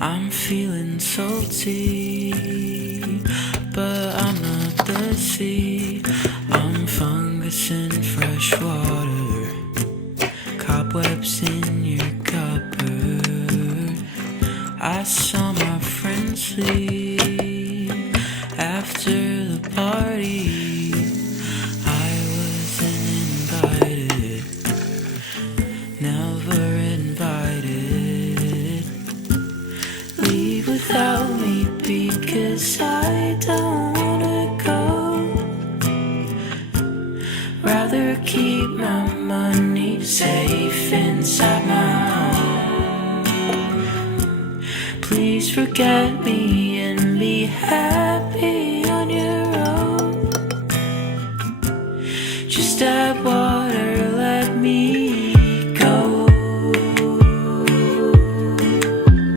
I'm feeling salty, but I'm not the sea. I'm fungus in fresh water, cobwebs in your cupboard. I saw my friends leave after the party. I wasn't invited, never invited. Leave without me because I don't wanna go. Rather keep my money safe inside my home. Please forget me and be happy.